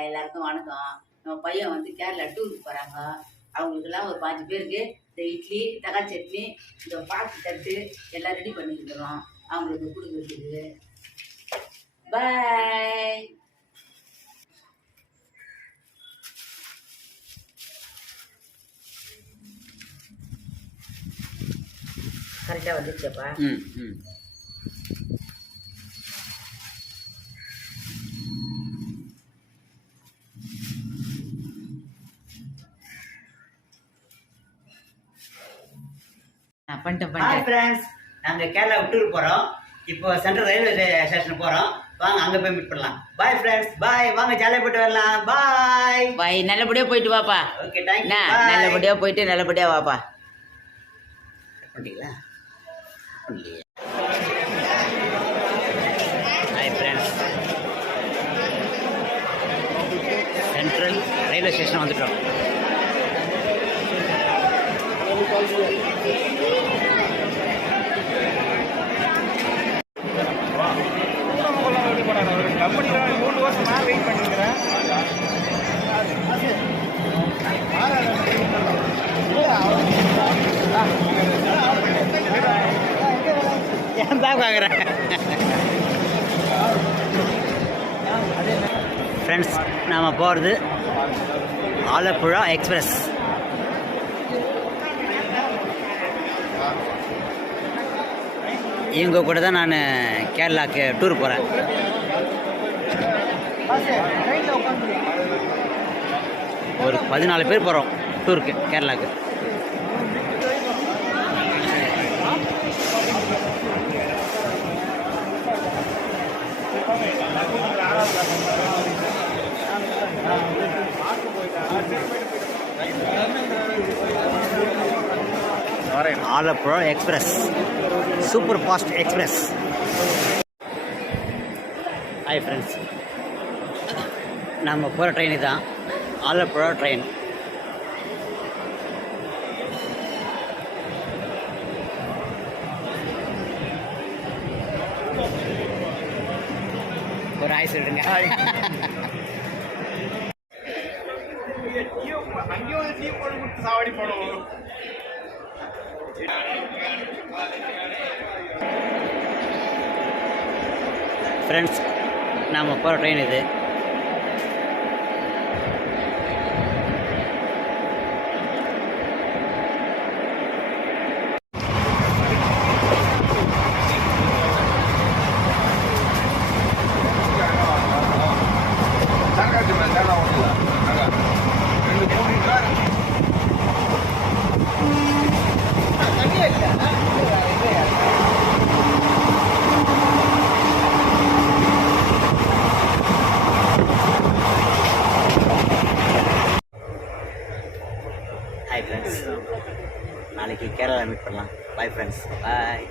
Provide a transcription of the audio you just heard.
எல்லாருக்கும் வணக்கம். நம்ம பையன் வந்து கேரளா டூருக்கு போகிறாங்க அவங்களுக்கெல்லாம் ஒரு பாஞ்சு பேருக்கு இந்த இட்லி தக்காளி சட்னி இந்த பாக்கு தட்டு எல்லாம் ரெடி பண்ணிக்கிட்டுறோம் அவங்களுக்கு கொடுக்குறதுக்கு பாய் கரெக்டாக வந்துருச்சப்பா ம் ம். பண்ணிட்டேன் ஹாய் ஃப்ரெண்ட்ஸ் நாங்கள் கேரளா டூர் போகிறோம் இப்போ சென்ட்ரல் ரயில்வே ஸ்டேஷன் போகிறோம் வாங்க அங்கே போய் மீட் பண்ணலாம். பாய் ஃப்ரெண்ட்ஸ் பாய் வாங்க ஜாலியாக போயிட்டு வரலாம். பாய் பாய் நல்லபடியாக போயிட்டு வாப்பா. ஓகே என்ன? நல்லபடியாக போயிட்டு நல்லபடியாக வாப்பா. பண்ணிட்டீங்களா hi friends central railway station வந்துட்டோம். தான் பார்க்குறேன். ஃப்ரெண்ட்ஸ் நாம் போகிறது ஆலப்புழா எக்ஸ்பிரஸ். இவங்க கூட தான் நான் கேரளாக்கு டூர் போகிறேன் ஒரு பதினாலு பேர் போகிறோம் டூருக்கு கேரளாவுக்கு Alappuzha express super fast express hi friends நம்ம போகிற ட்ரெயின் தான் ஆலப்புழா ட்ரெயின் ஒரு ஆய் சொல்லுங்க சாவடி போடுவோம் ஃப்ரெண்ட்ஸ் நாம் போகிற ட்ரெயின் இது. பாய் ஃப்ரெண்ட்ஸ் நாளைக்கு கேரளா மீட் பண்ணலாம். Bye friends bye